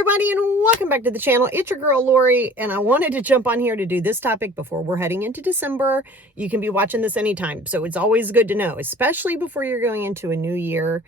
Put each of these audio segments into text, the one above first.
Everybody, and welcome back to the channel. It's your girl Lori, and I wanted to jump on here to do this topic before we're heading into December. You can be watching this anytime, so it's always good to know, especially before you're going into a new year.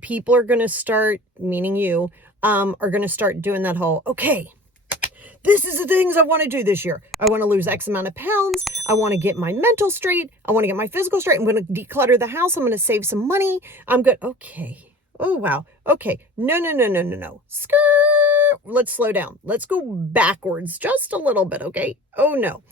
People are going to start, meaning you, are going to start doing that whole, okay, this is the things I want to do this year. I want to lose X amount of pounds. I want to get my mental straight. I want to get my physical straight. I'm going to declutter the house. I'm going to save some money. I'm good. Okay. Oh, wow. Okay. No. Skirt. Let's slow down. Let's go backwards just a little bit. Okay. Oh, no.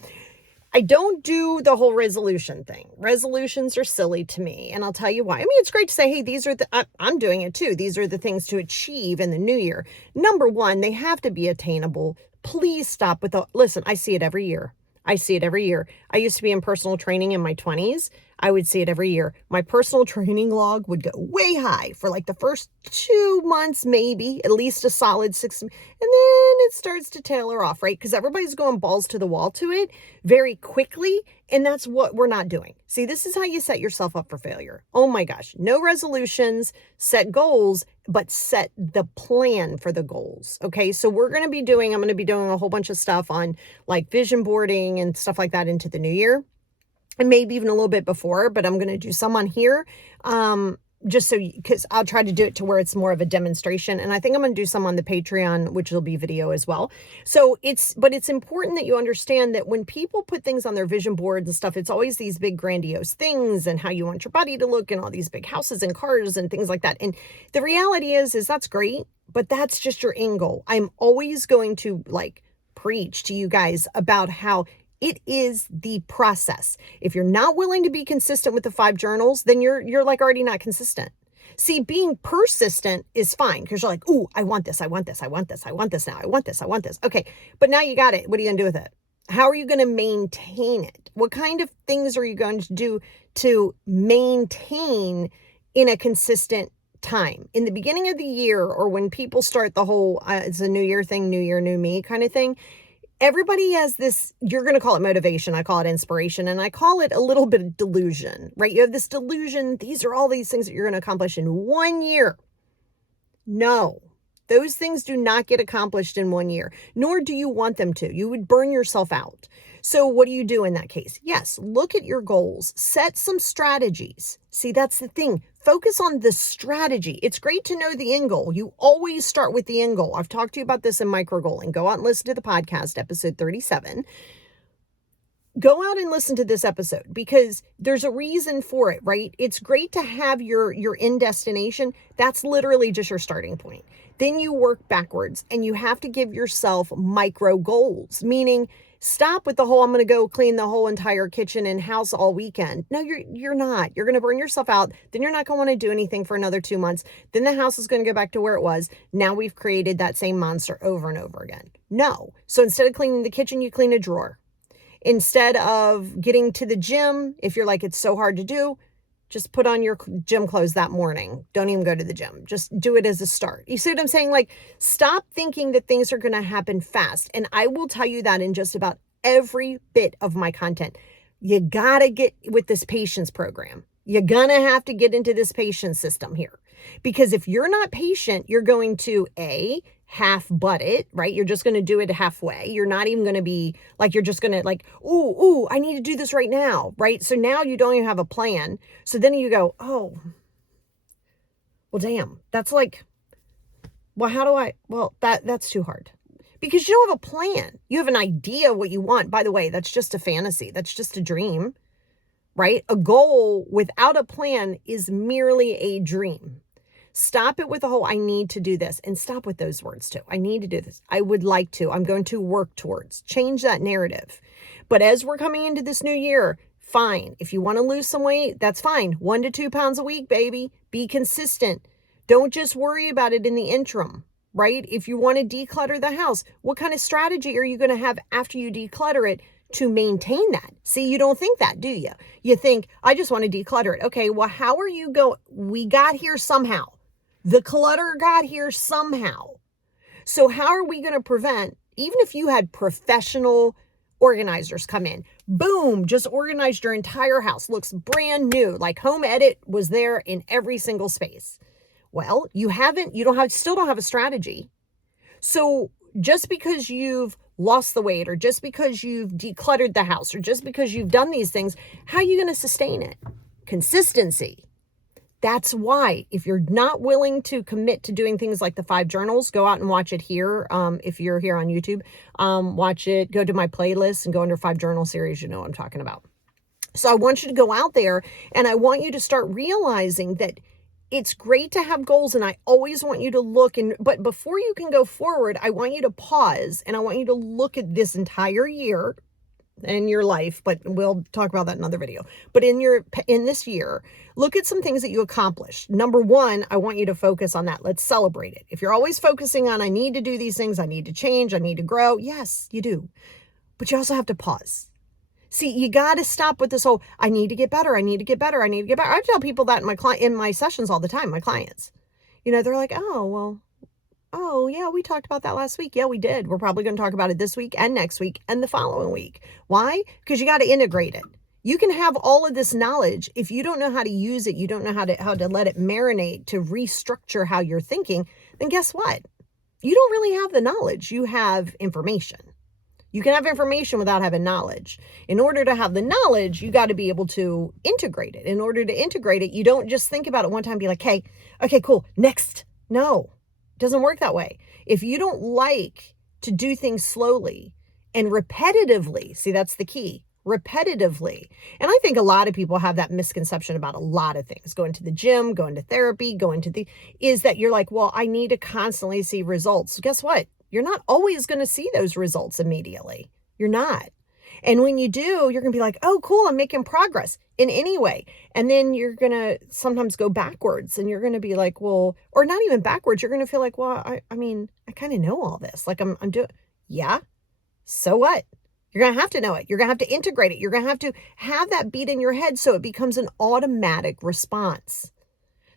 I don't do the whole resolution thing. Resolutions are silly to me. And I'll tell you why. I mean, it's great to say, hey, these are I'm doing it too. These are the things to achieve in the new year. Number one, they have to be attainable. Please stop with listen, I see it every year. I used to be in personal training in my 20s. I would see it every year. My personal training log would go way high for like the first 2 months, maybe at least a solid 6. And then it starts to tailor off, right? Because everybody's going balls to the wall to it very quickly. And that's what we're not doing. See, this is how you set yourself up for failure. Oh my gosh. No resolutions, set goals, but set the plan for the goals. Okay. So I'm going to be doing a whole bunch of stuff on like vision boarding and stuff like that into the new year. And maybe even a little bit before, but I'm going to do some on here. Just so, because I'll try to do it to where it's more of a demonstration. And I think I'm going to do some on the Patreon, which will be video as well. So it's important that you understand that when people put things on their vision boards and stuff, it's always these big grandiose things and how you want your body to look and all these big houses and cars and things like that. And the reality is that's great, but that's just your end goal. I'm always going to preach to you guys about how it is the process. If you're not willing to be consistent with the 5 journals, then you're like already not consistent. See, being persistent is fine because you're like, ooh, I want this now. I want this. Okay, but now you got it. What are you going to do with it? How are you going to maintain it? What kind of things are you going to do to maintain in a consistent time? In the beginning of the year, or when people start the whole, it's a new year thing, new year, new me kind of thing, everybody has this, you're going to call it motivation. I call it inspiration. And I call it a little bit of delusion, right? You have this delusion. These are all these things that you're going to accomplish in 1 year. No, those things do not get accomplished in 1 year, nor do you want them to. You would burn yourself out. So what do you do in that case? Yes, look at your goals, set some strategies. See, that's the thing. Focus on the strategy. It's great to know the end goal. You always start with the end goal. I've talked to you about this in micro goaling. Go out and listen to the podcast, episode 37. Go out and listen to this episode because there's a reason for it, right? It's great to have your end destination. That's literally just your starting point. Then you work backwards and you have to give yourself micro goals, meaning stop with the whole, I'm going to go clean the whole entire kitchen and house all weekend. No, you're not. You're going to burn yourself out. Then you're not going to want to do anything for another 2 months. Then the house is going to go back to where it was. Now we've created that same monster over and over again. No. So instead of cleaning the kitchen, you clean a drawer. Instead of getting to the gym, if you're like, it's so hard to do, just put on your gym clothes that morning. Don't even go to the gym. Just do it as a start. You see what I'm saying? Like, stop thinking that things are going to happen fast. And I will tell you that in just about every bit of my content. You got to get with this patience program. You're going to have to get into this patience system here. Because if you're not patient, you're going to half butt it, right? You're just going to do it halfway. You're not even going to be like, you're just going to ooh, I need to do this right now, right? So now you don't even have a plan. So then you go, oh, well, damn, that's that's too hard because you don't have a plan. You have an idea what you want. By the way, that's just a fantasy. That's just a dream, right? A goal without a plan is merely a dream. Stop it with the whole, I need to do this, and stop with those words too. I need to do this. I would like to. I'm going to work towards. Change that narrative. But as we're coming into this new year, fine. If you want to lose some weight, that's fine. 1 to 2 pounds a week, baby. Be consistent. Don't just worry about it in the interim, right? If you want to declutter the house, what kind of strategy are you going to have after you declutter it to maintain that? See, you don't think that, do you? You think, I just want to declutter it. Okay, well, how are you going? We got here somehow. The clutter got here somehow. So how are we going to prevent, even if you had professional organizers come in, boom, just organized your entire house, looks brand new, like Home Edit was there in every single space. Well, still don't have a strategy. So just because you've lost the weight, or just because you've decluttered the house, or just because you've done these things, how are you going to sustain it? Consistency. That's why if you're not willing to commit to doing things like the 5 journals, go out and watch it here. If you're here on YouTube, watch it, go to my playlist and go under 5 journal series. You know what I'm talking about. So I want you to go out there, and I want you to start realizing that it's great to have goals, and I always want you to look, but before you can go forward, I want you to pause, and I want you to look at this entire year in your life, but we'll talk about that in another video. But in this year, look at some things that you accomplished. Number 1, I want you to focus on that. Let's celebrate it. If you're always focusing on, I need to do these things, I need to change, I need to grow. Yes, you do. But you also have to pause. See, you got to stop with this whole, I need to get better, I need to get better, I need to get better. I tell people that in my sessions all the time, my clients. They're like, oh, yeah, we talked about that last week. Yeah, we did. We're probably going to talk about it this week and next week and the following week. Why? Because you got to integrate it. You can have all of this knowledge. If you don't know how to use it, you don't know how to let it marinate, to restructure how you're thinking, then guess what? You don't really have the knowledge. You have information. You can have information without having knowledge. In order to have the knowledge, you got to be able to integrate it. In order to integrate it, you don't just think about it one time and be like, hey, okay, cool, next. No. Doesn't work that way. If you don't like to do things slowly and repetitively, see, that's the key, repetitively. And I think a lot of people have that misconception about a lot of things. Going to the gym, going to therapy, is that you're like, well, I need to constantly see results. Guess what? You're not always going to see those results immediately. You're not. And when you do, you're going to be like, oh, cool, I'm making progress in any way. And then you're going to sometimes go backwards, and you're going to be like, well, or not even backwards. You're going to feel like, well, I mean, I kind of know all this. Like I'm doing, yeah. So what? You're going to have to know it. You're going to have to integrate it. You're going to have that beat in your head so it becomes an automatic response.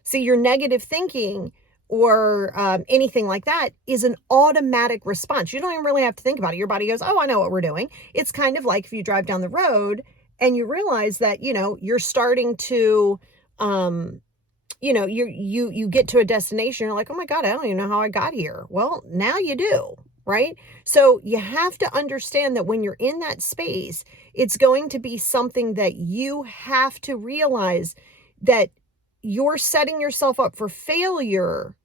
See, your negative thinking or anything like that is an automatic response. You don't even really have to think about it. Your body goes, oh, I know what we're doing. It's kind of like if you drive down the road and you realize that, you're starting to, you get to a destination. You're like, oh my God, I don't even know how I got here. Well, now you do, right? So you have to understand that when you're in that space, it's going to be something that you have to realize that you're setting yourself up for failure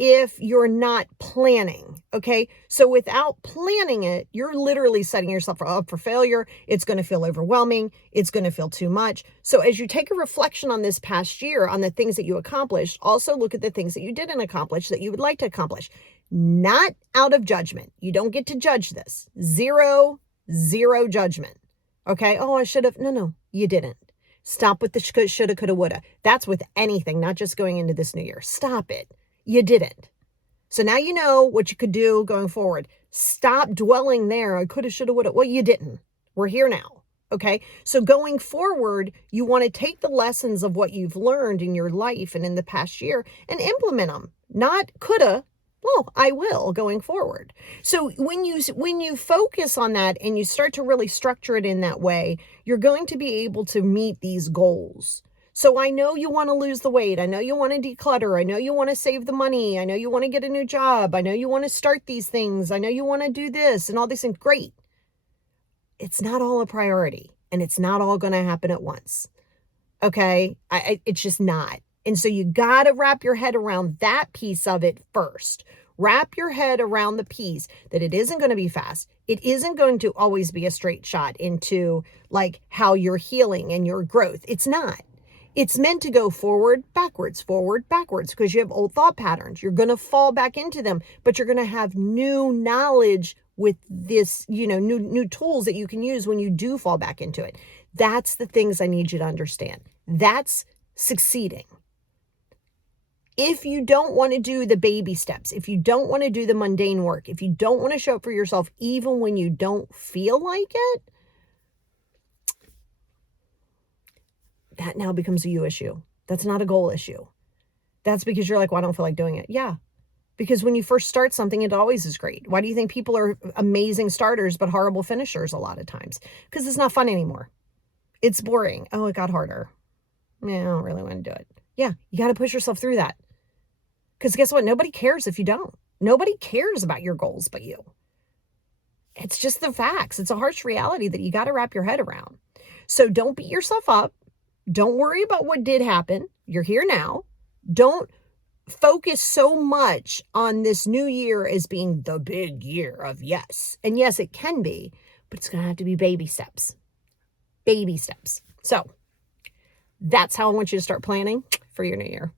if you're not planning, okay? So without planning it, you're literally setting yourself up for failure. It's going to feel overwhelming. It's going to feel too much. So as you take a reflection on this past year, on the things that you accomplished, also look at the things that you didn't accomplish that you would like to accomplish. Not out of judgment. You don't get to judge this. Zero judgment, okay? Oh, I should have. No, you didn't. Stop with the shoulda, coulda, woulda. That's with anything, not just going into this new year. Stop it. You didn't. So now you know what you could do going forward. Stop dwelling there. I coulda, shoulda, woulda. Well, you didn't. We're here now. Okay. So going forward, you want to take the lessons of what you've learned in your life and in the past year and implement them. Not coulda. Well, I will going forward. So when you focus on that and you start to really structure it in that way, you're going to be able to meet these goals. So I know you want to lose the weight. I know you want to declutter. I know you want to save the money. I know you want to get a new job. I know you want to start these things. I know you want to do this and all these things. Great. It's not all a priority, and it's not all going to happen at once. Okay. It's just not. And so you got to wrap your head around that piece of it first. Wrap your head around the piece that it isn't going to be fast. It isn't going to always be a straight shot into like how you're healing and your growth. It's not. It's meant to go forward, backwards, because you have old thought patterns. You're going to fall back into them, but you're going to have new knowledge with this, new tools that you can use when you do fall back into it. That's the things I need you to understand. That's succeeding. If you don't want to do the baby steps, if you don't want to do the mundane work, if you don't want to show up for yourself, even when you don't feel like it, that now becomes a you issue. That's not a goal issue. That's because you're like, well, I don't feel like doing it. Yeah. Because when you first start something, it always is great. Why do you think people are amazing starters, but horrible finishers a lot of times? Because it's not fun anymore. It's boring. Oh, it got harder. Yeah, I don't really want to do it. Yeah. You got to push yourself through that. Because guess what? Nobody cares if you don't. Nobody cares about your goals but you. It's just the facts. It's a harsh reality that you got to wrap your head around. So don't beat yourself up. Don't worry about what did happen. You're here now. Don't focus so much on this new year as being the big year of yes. And yes, it can be, but it's going to have to be baby steps. Baby steps. So that's how I want you to start planning for your new year.